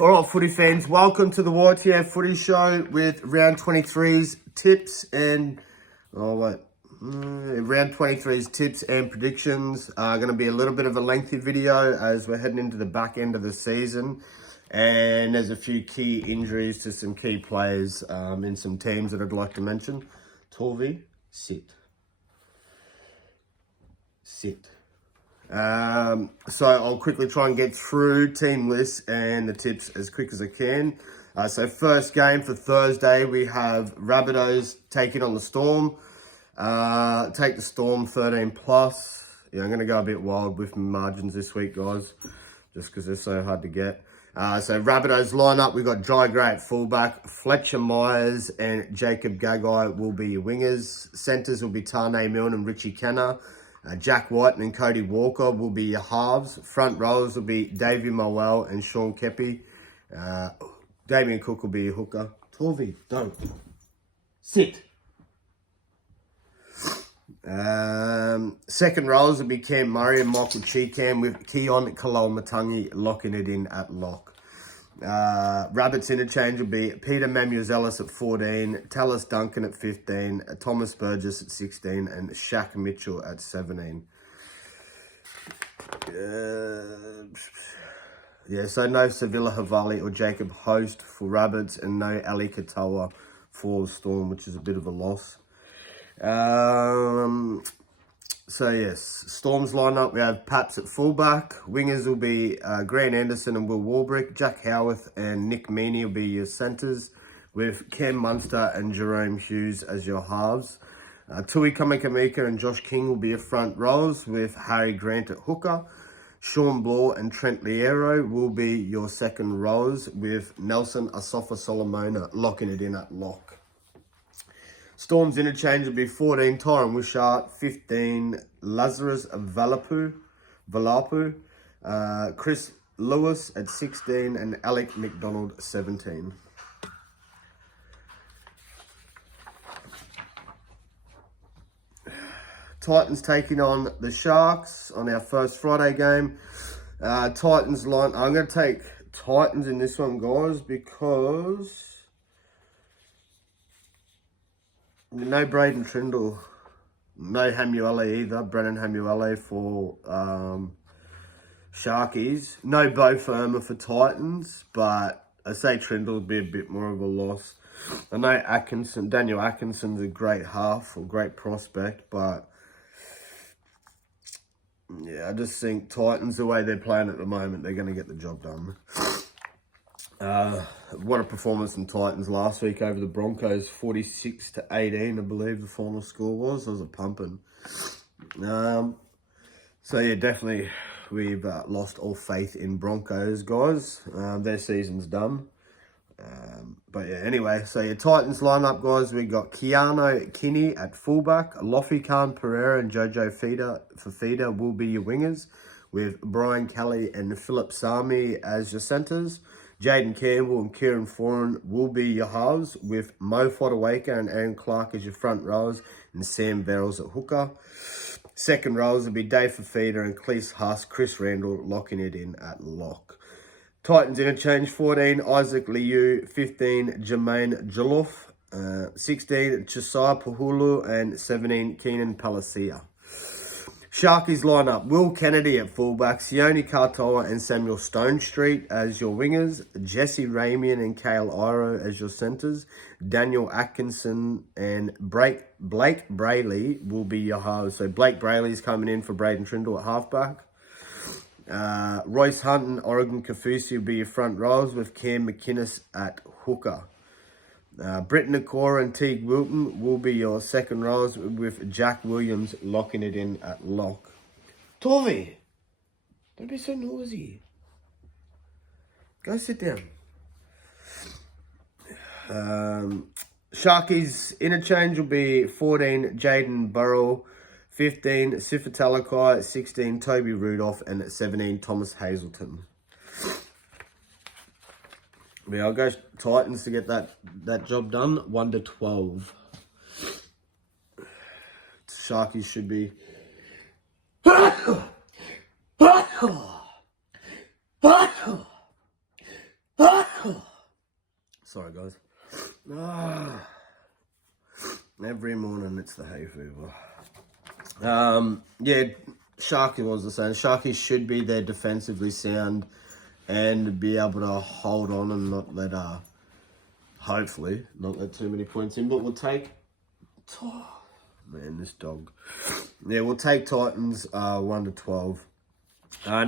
All right, footy fans, welcome to the YTF Footy Show with round 23's tips and round 23's tips and predictions are going to be a little bit of a lengthy video as we're heading into the back end of the season, and there's a few key injuries to some key players in some teams that I'd like to mention. Torvi, sit. So I'll quickly try and get through team lists and the tips as quick as I can. So first game for Thursday, we have Rabbitohs taking on the Storm. Take the Storm 13 plus. Yeah, I'm going to go a bit wild with margins this week, guys, just because they're so hard to get. So Rabbitohs lineup, we've got Jai Gray at fullback, Fletcher Myers and Jacob Gagai will be your wingers. Centres will be Tane Milne and Richie Kenner. Jack White and Cody Walker will be your halves. Front rows will be Davey Mowell and Sean Keppie. Damien Cook will be your hooker. Torvi, don't. Sit. Second rows will be Cam Murray and Michael Cheekham with Keon Kalol-Matangi locking it in at lock. Rabbits interchange will be Peter Mamuzelis at 14, Tallis Duncan at 15, Thomas Burgess at 16, and Shaq Mitchell at 17. So no Sevilla Havali or Jacob Host for Rabbits, and no Ali Katoa for Storm, which is a bit of a loss. Storm's lineup, we have Paps at fullback. Wingers will be Grant Anderson and Will Warbrick. Jack Howarth and Nick Meaney will be your centres, with Cam Munster and Jerome Hughes as your halves. Tui Kamikamika and Josh King will be your front rows, with Harry Grant at hooker. Sean Bloor and Trent Liero will be your second rows, with Nelson Asafa-Solomona locking it in at lock. Storm's interchange will be 14, Tyron Wishart, 15, Lazarus Valapu, Chris Lewis at 16, and Alec McDonald, 17. Titans taking on the Sharks on our first Friday game. Titans line, I'm going to take Titans in this one, guys, because no Braden Trindle, no Hamuele either, Brennan Hamuele for Sharkies. No Bo Firma for Titans, but I say Trindle would be a bit more of a loss. I know Daniel Atkinson's a great half or great prospect, but yeah, I just think Titans, the way they're playing at the moment, they're going to get the job done. What a performance from Titans last week over the Broncos, 46-18, I believe the final score was. It was a pumping. Definitely we've lost all faith in Broncos, guys. Their season's done. Anyway, so your Titans lineup, guys, we got Keano Kinney at fullback, Lofi Khan Pereira and Jojo Fifita will be your wingers, with Brian Kelly and Philip Sami as your centres. Jaden Campbell and Kieran Foran will be your halves, with Mo Fodawaker and Aaron Clark as your front rows, and Sam Verrills at hooker. Second rows will be Dave Fifita and Cleese Huss, Chris Randall locking it in at lock. Titans interchange, 14, Isaac Liu, 15, Jermaine Joloff, 16, Chisai Pahulu, and 17, Keenan Palacia. Sharkies lineup, Will Kennedy at fullback, Sione Katoa and Samuel Stonestreet as your wingers, Jesse Ramian and Kale Iro as your centres, Daniel Atkinson and Blake Brayley will be your halves. So Blake Brayley's coming in for Braden Trindle at halfback. Royce Hunt and Oregon Kafusi will be your front rows, with Cam McInnes at hooker. Britton Nakora and Teague Wilton will be your second rows, with Jack Williams locking it in at lock. Torvi, don't be so noisy. Go sit down. Sharkies interchange will be 14, Jaden Burrell, 15, Sifa Talakai, 16, Toby Rudolph, and 17, Thomas Hazelton. Yeah, I'll go Titans to get that job done, 1-12. Sharkies should be Sorry, guys. Every morning it's the hay fever. Yeah, Sharky was the same. Sharky should be there defensively sound and be able to hold on and not let, hopefully, not let too many points in. But we'll take... Oh, man, this dog. Yeah, we'll take Titans 1-12.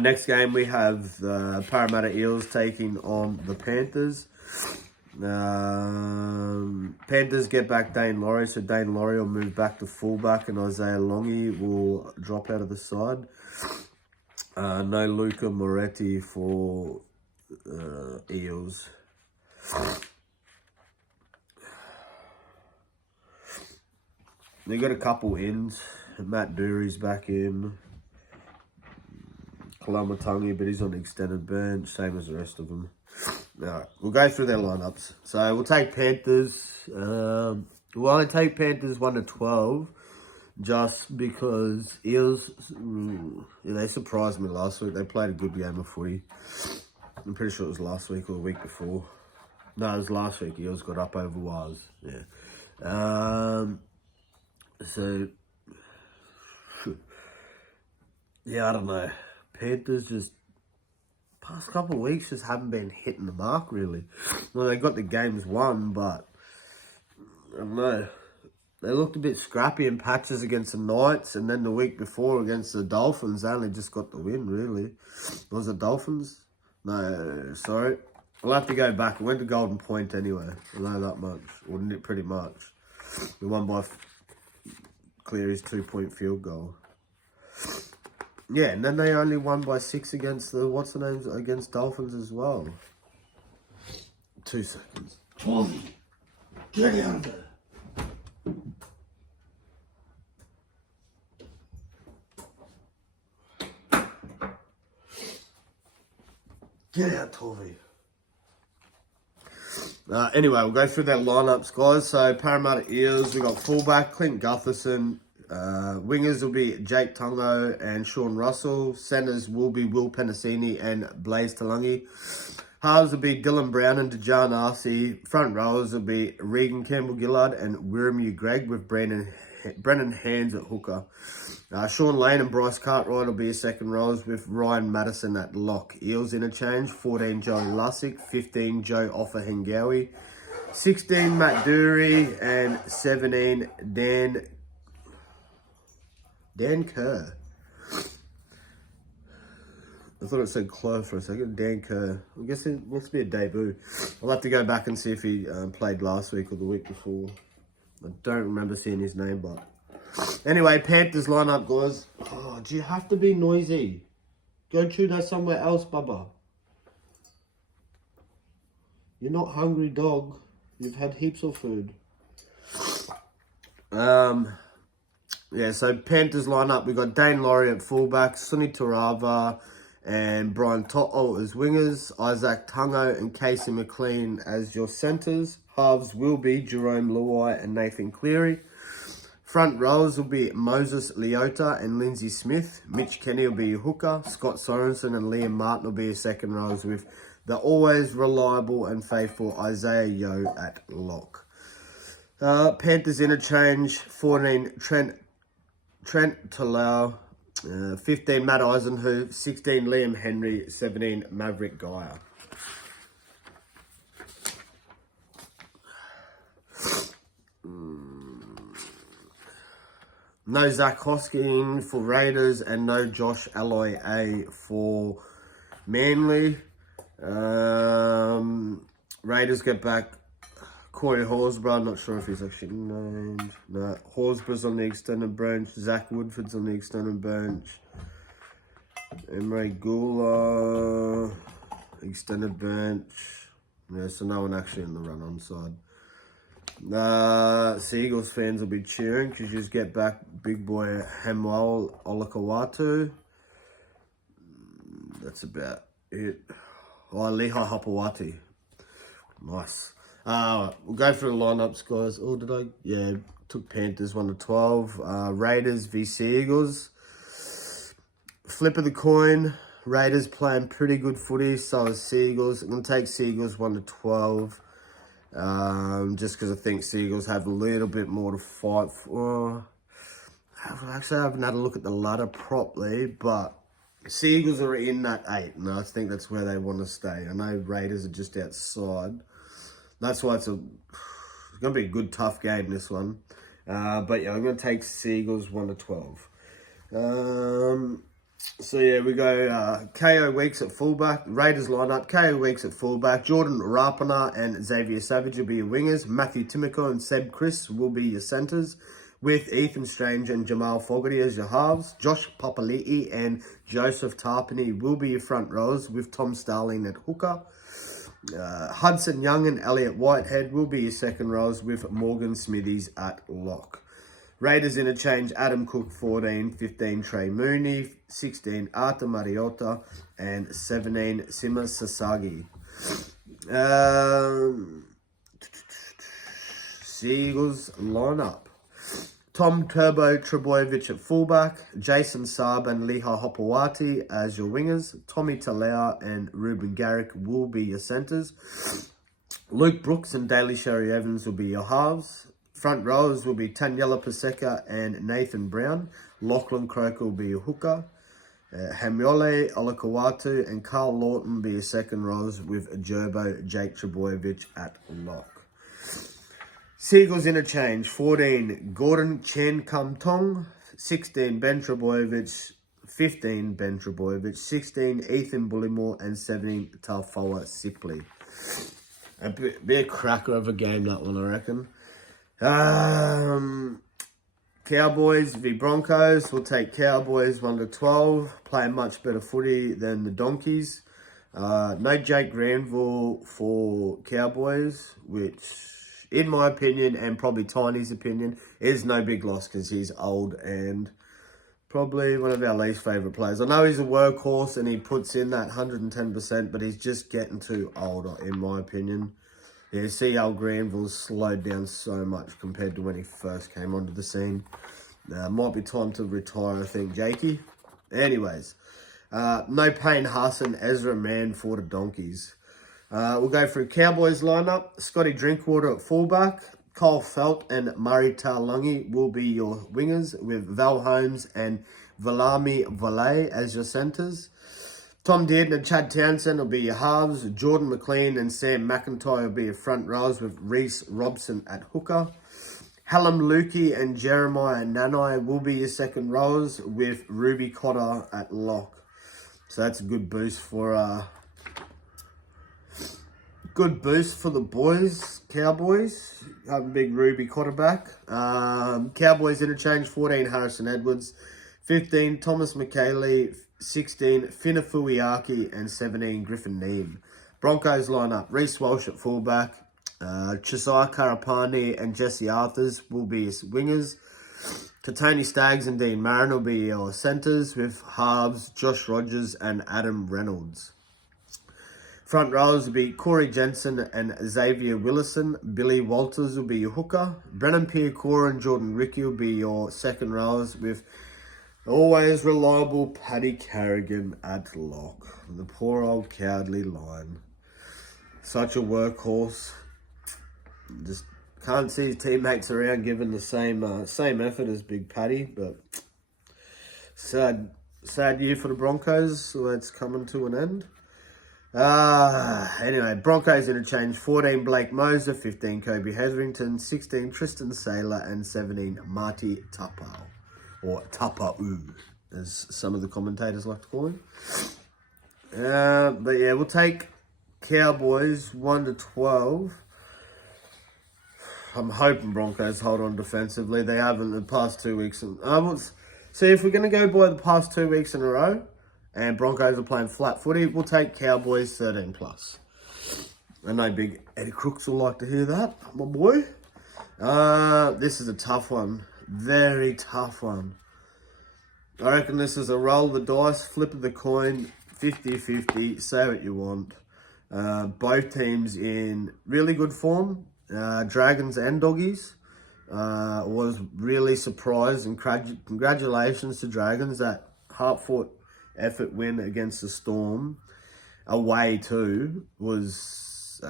Next game we have the Parramatta Eels taking on the Panthers. Panthers get back Dane Laurie, so Dane Laurie will move back to fullback and Isaiah Longy will drop out of the side. No Luca Moretti for Eels. They got a couple ins. Matt Dury's back in. Kalamatangi, but he's on the extended bench, same as the rest of them. Alright, we'll go through their lineups. So we'll take Panthers. We'll only take Panthers 1-12, just because Eels, they surprised me last week. They played a good game of footy. I'm pretty sure it was last week or the week before. No, it was last week. Eels got up over Waz. Yeah. So, yeah, I don't know. Panthers just, past couple of weeks, just haven't been hitting the mark, really. Well, they got the games won, but, I don't know. They looked a bit scrappy in patches against the Knights, and then the week before against the Dolphins, they only just got the win, really. Was it Dolphins? No, sorry. I'll have to go back. I went to Golden Point anyway. I know that much. Or pretty much. We won by Cleary's 2-point field goal. Yeah, and then they only won by 6 against the, what's the names, against Dolphins as well. 2 seconds. Tommy, get out of there. Get out, Torvey. Anyway, we'll go through their lineups, guys. So, Parramatta Eels, we got fullback Clint Gutherson. Wingers will be Jake Tungo and Sean Russell. Centers will be Will Penasini and Blaze Talangi. Halves will be Dylan Brown and Dejan Arce. Front rowers will be Regan Campbell-Gillard and Wiremu Greg with Brennan Hands at hooker. Sean Lane and Bryce Cartwright will be his second rows with Ryan Madison at lock. Eels interchange, 14 Joey Lussick, 15 Joe Offahengawi, 16 Matt Dury, and 17 Dan Kerr. I thought it said Clove for a second. Dan Kerr. I guess it must be a debut. I'll have to go back and see if he played last week or the week before. I don't remember seeing his name, but... Anyway, Panthers lineup, guys. Oh, do you have to be noisy? Go chew that somewhere else, Bubba. You're not hungry, dog. You've had heaps of food. Yeah, so Panthers lineup. We got Dane Laurie at fullback, Sonny Tarava and Brian To'o as wingers, Isaac Tungo and Casey McLean as your centres. Halves will be Jerome Luai and Nathan Cleary. Front rows will be Moses Leota and Lindsay Smith. Mitch Kenny will be your hooker. Scott Sorensen and Liam Martin will be your second rows with the always reliable and faithful Isaiah Yeo at lock. Panthers interchange, 14 Trent Talau, 15 Matt Eisenhuth, 16 Liam Henry, 17 Maverick Geyer. No Zach Hosking for Raiders and no Josh Alloy A for Manly. Raiders get back Corey Horsburgh. Not sure if he's actually named. No, Horsburgh's on the extended bench. Zach Woodford's on the extended bench. Emre Gula, extended bench. Yeah, so no one actually in the run-on side. Seagulls fans will be cheering because you just get back big boy Hamuel Olakawatu. That's about it. Oh, Lehi Hopawati. Nice. We'll go through the lineups, guys. Oh, did I? Yeah, took Panthers 1-12. Raiders v Seagulls. Flip of the coin. Raiders playing pretty good footy, so is Seagulls. I'm going to take Seagulls 1-12. Just because I think Seagulls have a little bit more to fight for. Actually, I haven't had a look at the ladder properly, but Seagulls are in that 8, and I think that's where they want to stay. I know Raiders are just outside. That's why it's going to be a good, tough game, this one. But yeah, I'm going to take Seagulls 1-12. So yeah, we go KO Weeks at fullback. Raiders lineup, KO Weeks at fullback. Jordan Rapana and Xavier Savage will be your wingers. Matthew Timoko and Seb Chris will be your centres, with Ethan Strange and Jamal Fogarty as your halves. Josh Papali'i and Joseph Tarpany will be your front rows, with Tom Starling at hooker. Hudson Young and Elliot Whitehead will be your second rows, with Morgan Smithies at lock. Raiders interchange, Adam Cook 14, 15 Trey Mooney, 16 Arta Mariota, and 17 Sima Sasagi. Seagulls lineup. Tom Turbo Trebojevic at fullback, Jason Saab and Liha Hopewati as your wingers. Tommy Talea and Ruben Garrick will be your centres. Luke Brooks and Daly Sherry Evans will be your halves. Front rows will be Tanyela Paseka and Nathan Brown. Lachlan Croker will be your hooker. Hamiole Olakawatu and Carl Lawton will be your second rows, with Gerbo Jake Trebojevic at lock. Seagulls interchange, 14 Gordon Chen Kum Tong, 16 Ben Trebojevic, 15 Ben Trebojevic, 16 Ethan Bullimore, and 17 Taufawa Sipley. Be a cracker of a game, that one, I reckon. Cowboys v Broncos. We'll take Cowboys 1-12. Playing much better footy than the Donkeys. No Jake Granville for Cowboys, which, in my opinion, and probably Tiny's opinion, is no big loss because he's old and probably one of our least favourite players. I know he's a workhorse and he puts in that 110%, but he's just getting too old, in my opinion. Yeah, C.L. Granville's slowed down so much compared to when he first came onto the scene. Might be time to retire, I think, Jakey. Anyways, no Payne Haas and Ezra Mann for the Donkeys. We'll go through Cowboys lineup. Scotty Drinkwater at fullback. Kyle Felt and Murray Taulungi will be your wingers, with Val Holmes and Valami Valet as your centres. Tom Dearden and Chad Townsend will be your halves. Jordan McLean and Sam McIntyre will be your front rows, with Reese Robson at hooker. Hallam Lukey and Jeremiah Nanai will be your second rows, with Ruby Cotter at lock. So that's a good boost for the boys, Cowboys. Have a big Ruby Cotter back. Cowboys interchange, 14 Harrison Edwards, 15 Thomas McKaylee, 16 Fina Fuiaki, and 17 Griffin Neem. Broncos lineup, Reece Walsh at fullback. Chisai Karapani and Jesse Arthurs will be his wingers. Katoni Staggs and Dean Marin will be your centres, with halves Josh Rogers and Adam Reynolds. Front rows will be Corey Jensen and Xavier Willison. Billy Walters will be your hooker. Brennan Piacora and Jordan Ricky will be your second rows, with always reliable Paddy Carrigan at lock. The poor old cowardly line. Such a workhorse. Just can't see his teammates around giving the same effort as Big Paddy, but sad year for the Broncos. So it's coming to an end. Anyway, Broncos interchange, 14 Blake Moser, 15 Kobe Hetherington, 16 Tristan Saylor, and 17 Marty Tapau, or Tapau, as some of the commentators like to call him. But yeah, we'll take Cowboys 1-12. I'm hoping Broncos hold on defensively. They haven't the past 2 weeks. See, if we're going to go by the past 2 weeks in a row, and Broncos are playing flat footy, we'll take Cowboys 13+. I know big Eddie Crooks will like to hear that, my boy. This is a tough one. Very tough one. I reckon this is a roll of the dice, flip of the coin, 50-50, say what you want. Both teams in really good form, Dragons and Doggies. Was really surprised, and congratulations to Dragons that Hartford effort win against the Storm, away too, was,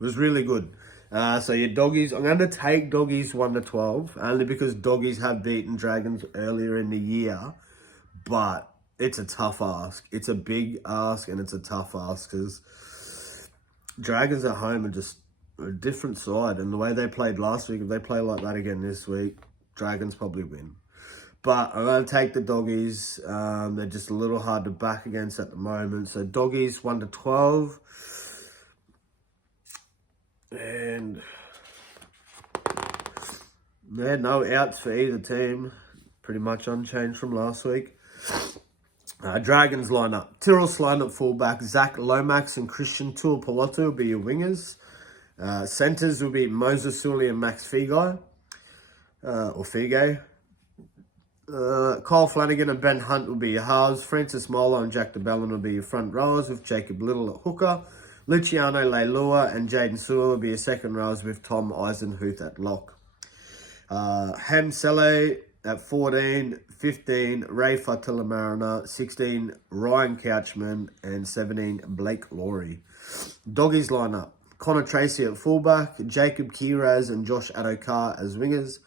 was really good. So your doggies, I'm going to take doggies 1-12, only because doggies have beaten Dragons earlier in the year, but it's a tough ask. It's a big ask and it's a tough ask because Dragons at home are just a different side, and the way they played last week, if they play like that again this week, Dragons probably win. But I'm going to take the doggies. They're just a little hard to back against at the moment. So doggies 1-12. And yeah, no outs for either team. Pretty much unchanged from last week. Dragons lineup. Tyrrell's lineup fullback. Zach Lomax and Christian Tuipulotu will be your wingers. Centres will be Moses Sully and Max Figai. Or Fige. Kyle Flanagan and Ben Hunt will be your halves. Francis Molo and Jack DeBellin will be your front rows with Jacob Little at hooker. Luciano Leilua and Jaden Sewer will be your second rows with Tom Eisenhuth at lock. Ham Sele at 14, 15, Ray Fatila-Mariner, 16, Ryan Couchman, and 17, Blake Laurie. Doggies lineup. Connor Tracy at fullback, Jacob Kiraz and Josh Adokar as wingers.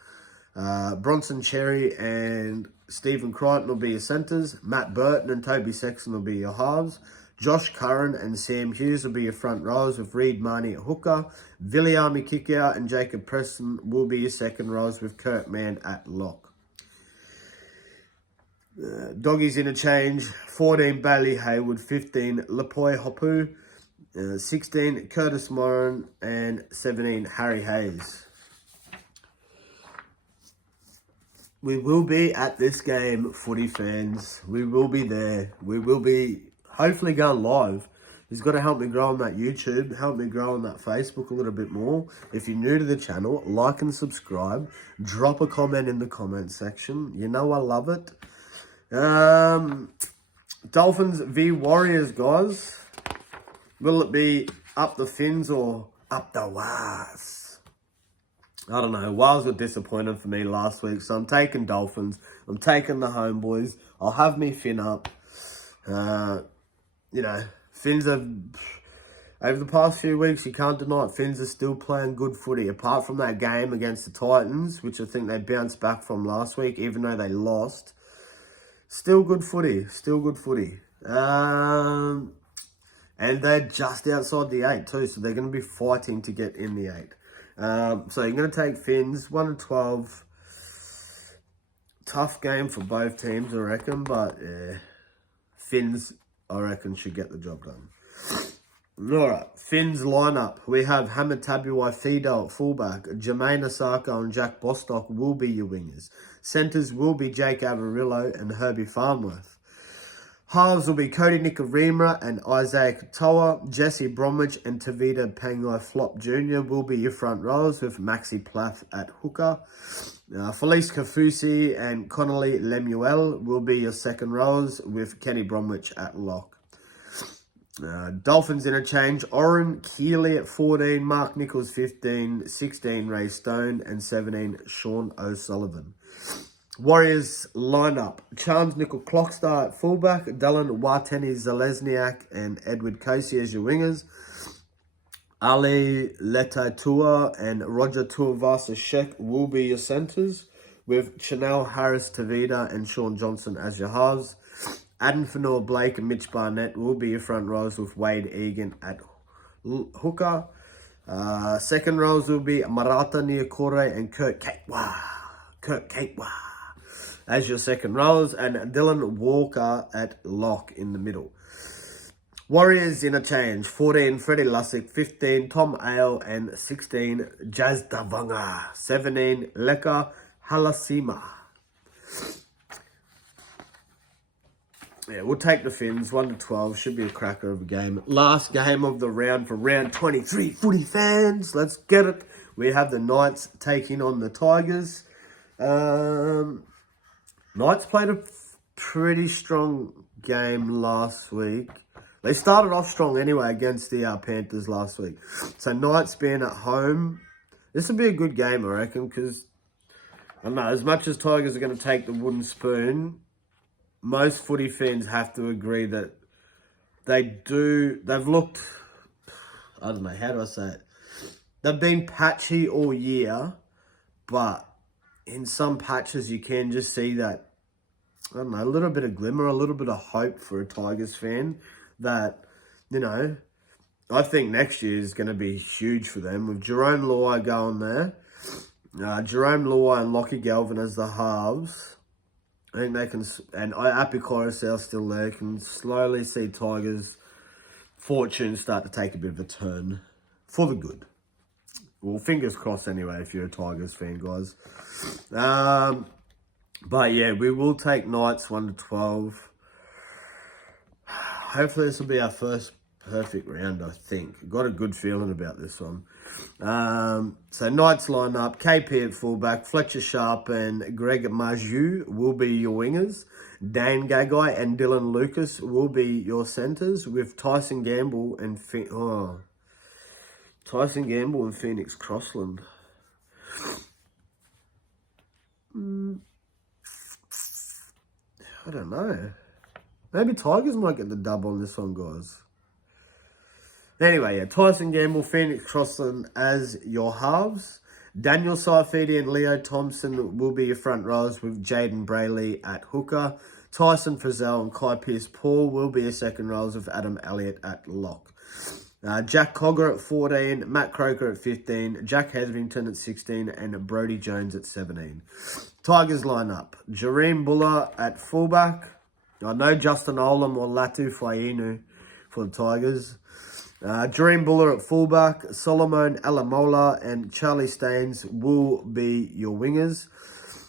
Bronson Cherry and Stephen Crichton will be your centres. Matt Burton and Toby Sexton will be your halves. Josh Curran and Sam Hughes will be your front rows with Reed Marnie at hooker. Viliami Kikia and Jacob Preston will be your second rows with Kurt Mann at lock. Doggies interchange. 14, Bailey Hayward. 15, Lapoi Hopu. 16, Curtis Moran. And 17, Harry Hayes. We will be at this game, footy fans. We will be there. We will be hopefully going live. He's got to help me grow on that YouTube, help me grow on that Facebook a little bit more. If you're new to the channel, like and subscribe. Drop a comment in the comment section. You know I love it. Dolphins v Warriors, guys. Will it be up the fins or up the wires? I don't know. Wales were disappointed for me last week, so I'm taking Dolphins. I'm taking the Homeboys. I'll have me fin up. Fins have, over the past few weeks, you can't deny it, Fins are still playing good footy. Apart from that game against the Titans, which I think they bounced back from last week, even though they lost. Still good footy. Still good footy. And they're just outside the 8 too, so they're going to be fighting to get in the 8. So you're going to take Fins, 1-12. Tough game for both teams, I reckon, but Fins, I reckon, should get the job done. Alright, Fins lineup. We have Hamid Tabuai Fido at fullback. Jermaine Asako and Jack Bostock will be your wingers. Centres will be Jake Avarillo and Herbie Farnworth. Halves will be Cody Nikorima and Isaac Toa. Jesse Bromwich and Tavita Pangai Flop Jr. will be your front rows with Maxi Plath at hooker. Felice Kafusi and Connolly Lemuel will be your second rows with Kenny Bromwich at lock. Dolphins interchange. Oren Keeley at 14, Mark Nichols 15, 16 Ray Stone, and 17 Sean O'Sullivan. Warriors lineup. Charles Nickel Clockstar at fullback, Dylan Wateni Zalesniak and Edward Casey as your wingers. Ali Letatua and Roger Tuivasa Shek will be your centres, with Chanel Harris Tavita and Sean Johnson as your halves. Adam Fanor Blake and Mitch Barnett will be your front rows with Wade Egan at hooker. Second rows will be Marata Niokore and Kurt Keitwa as your second rows, and Dylan Walker at lock in the middle. Warriors interchange. 14, Freddie Lussick. 15, Tom Ale, and 16, Jazz Davanga. 17, Leka Halasima. Yeah, we'll take the Fins. 1-12. Should be a cracker of a game. Last game of the round for round 23. Footy fans, let's get it. We have the Knights taking on the Tigers. Knights played a pretty strong game last week. They started off strong anyway against the Panthers last week. So Knights being at home, this will be a good game, I reckon, because, I don't know, as much as Tigers are going to take the wooden spoon, most footy fans have to agree that they've looked, I don't know, how do I say it? They've been patchy all year, but in some patches you can just see that, I don't know, a little bit of glimmer, a little bit of hope for a Tigers fan that, you know, I think next year is going to be huge for them with Jerome Luai going there. Jerome Luai and Lockie Galvin as the halves. I think they can, and Api Coruscant still there, can slowly see Tigers' fortune start to take a bit of a turn for the good. Well, fingers crossed anyway if you're a Tigers fan, guys. But yeah, we will take Knights 1 to 12. Hopefully this will be our first perfect round, I think. Got a good feeling about this one. So Knights line up, KP at fullback, Fletcher Sharp and Greg Maju will be your wingers. Dan Gagai and Dylan Lucas will be your centres, with Tyson Gamble and Phoenix Crossland. I don't know. Maybe Tigers might get the dub on this one, guys. Anyway, yeah, Tyson Gamble, Phoenix Crossland as your halves. Daniel Saifidi and Leo Thompson will be your front rows, with Jaden Brayley at hooker. Tyson Frizzell and Kai Pearce-Paul will be your second rows, with Adam Elliott at lock. Jack Cogger at 14, Matt Croker at 15, Jack Hetherington at 16, and Brodie Jones at 17. Tigers line up. Jareem Buller at fullback. I know Justin Olam or Latu Fainu for the Tigers. Jareem Buller at fullback. Solomon Alamola and Charlie Staines will be your wingers.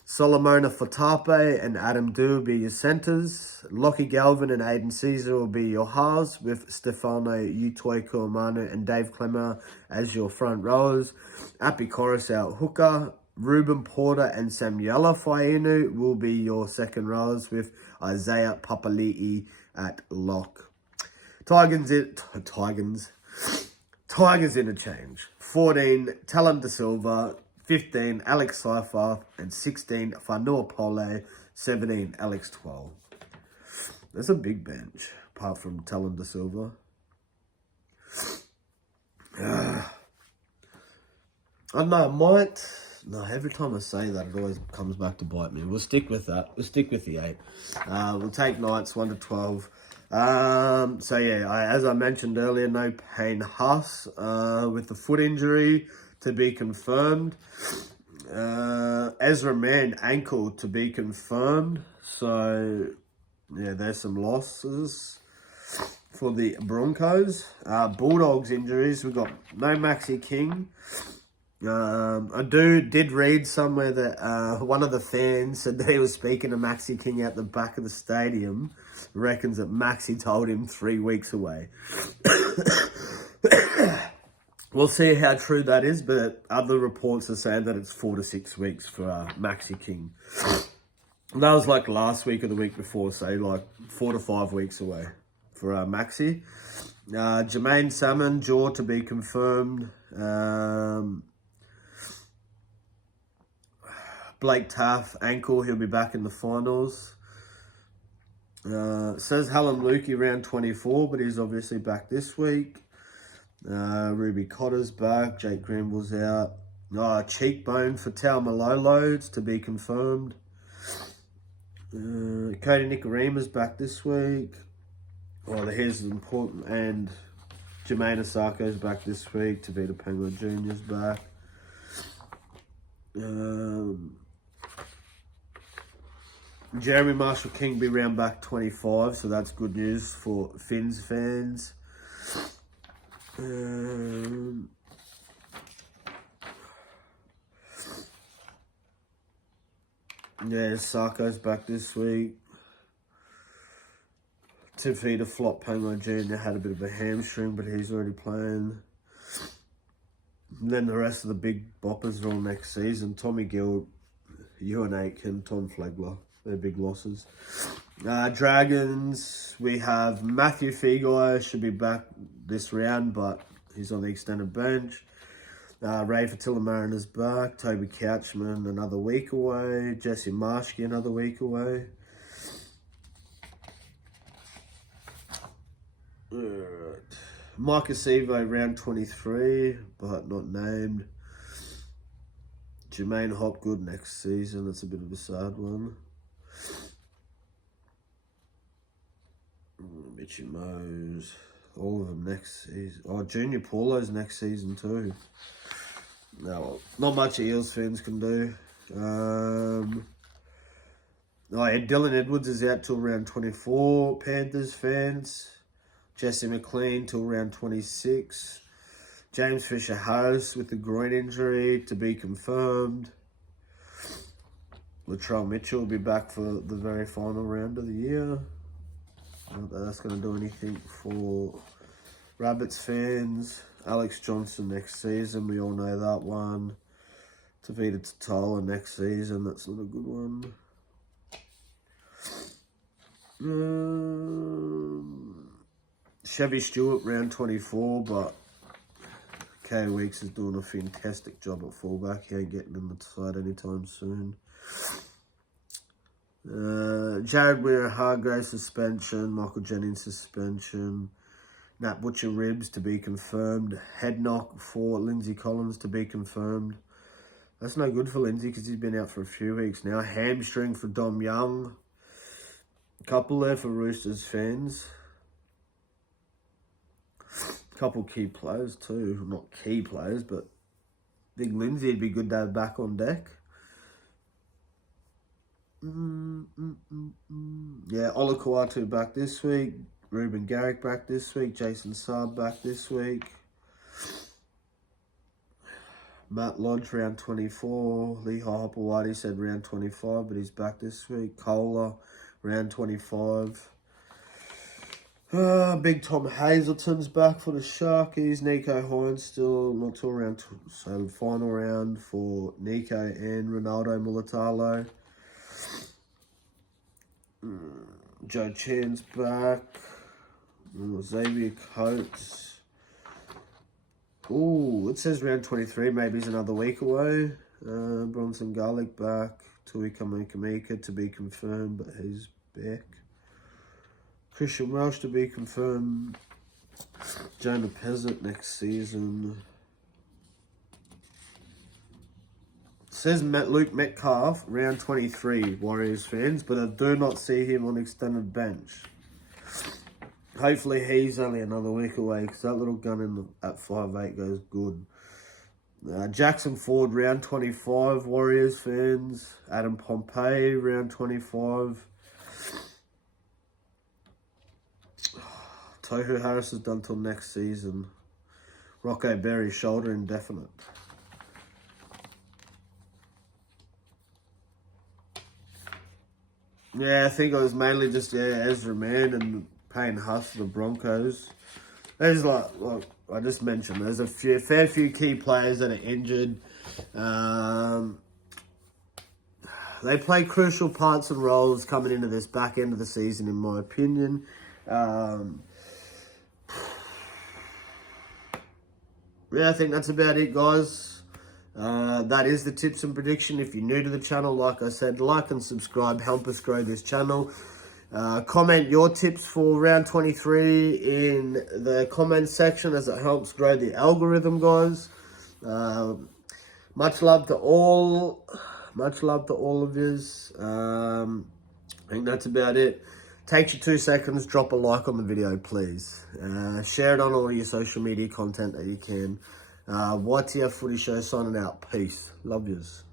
Solomona Fatape and Adam Dew will be your centres. Lockie Galvin and Aiden Caesar will be your halves, with Stefano Utoi-Kuamanu and Dave Clemmer as your front rows. Api Coruscant hooker. Ruben Porter and Samuela Fainu will be your second rows, with Isaiah Papali'i at lock. Tigers interchange. 14, Talon De Silva. 15, Alex Seifarth, and 16, Whanua Pole, 17, Alex Twal. There's a big bench, apart from Talon De Silva. I don't know, every time I say that, it always comes back to bite me. We'll stick with that. We'll stick with the 8. We'll take Knights 1 to 12. So yeah, as I mentioned earlier, no Payne Haas with the foot injury to be confirmed. Ezra Mann ankle to be confirmed. So yeah, there's some losses for the Broncos. Bulldogs injuries. We've got no Maxi King. I did read somewhere that one of the fans said that he was speaking to Maxi King at the back of the stadium. Reckons that Maxi told him 3 weeks away. We'll see how true that is, but other reports are saying that it's 4 to 6 weeks for Maxi King. And that was like last week or the week before, so like 4 to 5 weeks away for Maxi. Jermaine Salmon, jaw to be confirmed. Blake Taff, ankle, he'll be back in the finals. Says Helen Lukey round 24, but he's obviously back this week. Ruby Cotter's back. Jake Grenville's out. Cheekbone for Tau Malolo to be confirmed. Cody Nikorima's back this week. Here's important. And Jermaine Asako's back this week. Tavita Penguin Jr.'s back. Jeremy Marshall King be round back 25, so that's good news for Finns fans. Sarko's back this week. Tavita Flop Penguin Jr. had a bit of a hamstring, but he's already playing. And then the rest of the big boppers are all next season. Tommy Gill, Ewan Aitken, Tom Flegler. They're big losses. Dragons, we have Matthew Feagai, should be back this round, but he's on the extended bench. Ray Fatilla Mariner's back. Toby Couchman, 1 week away. Jesse Marshke, 1 week away. Mike Acevo, round 23, but not named. Jermaine Hopgood next season. That's a bit of a sad one. Mitchy Mose. All of them next season. Oh, Junior Paulo's next season too. No, well, not much Eels fans can do. Dylan Edwards is out till round 24. Panthers fans. Jesse McLean till round 26. James Fisher-Harris with the groin injury to be confirmed. Latrell Mitchell will be back for the very final round of the year. Not that that's going to do anything for Rabbits fans. Alex Johnson next season, we all know that one. Tavita Totola next season, that's not a good one. Chevy Stewart, round 24, but K Weeks is doing a fantastic job at fullback. He ain't getting in the side anytime soon. Jared Weir-Hargrave suspension, Michael Jennings suspension, Nat Butcher ribs to be confirmed, head knock for Lindsay Collins to be confirmed. That's no good for Lindsay because he's been out for a few weeks now. Hamstring for Dom Young. Couple there for Roosters fans. Couple key players too. Not key players, but Big Lindsay would be good to have back on deck. Yeah, Ola Kawatu back this week. Ruben Garrick back this week. Jason Saab back this week. Matt Lodge, round 24. Lehi Hopewadi said round 25, but he's back this week. Kohler, round 25. Big Tom Hazelton's back for the Sharkies. Nico Hines still not till round so final round for Nico and Ronaldo Mulatalo. Joe Chan's back. Xavier Coates. Ooh, it says round 23. Maybe he's another week away. Bronson Garlic back. Tui Kamika to be confirmed, but he's back. Christian Welsh to be confirmed. Jonah Peasant next season. It says Luke Metcalf, round 23, Warriors fans, but I do not see him on extended bench. Hopefully he's only another week away because that little gun at 5'8" goes good. Jackson Ford, round 25, Warriors fans. Adam Pompey, round 25. Tohu Harris is done till next season. Rocco Berry, shoulder indefinite. Yeah, I think it was mainly just Ezra Mann and Payne Huss for the Broncos. There's like I just mentioned, there's a fair few key players that are injured. They play crucial parts and roles coming into this back end of the season, in my opinion. Yeah, I think that's about it, guys. That is the tips and prediction. If you're new to the channel, like I said, like and subscribe. Help us grow this channel. Comment your tips for round 23 in the comment section as it helps grow the algorithm, guys. Much love to all. Much love to all of yous. I think that's about it. Takes you 2 seconds, drop a like on the video, please. Share it on all your social media content that you can. YTF Footy Show signing out. Peace. Love yous.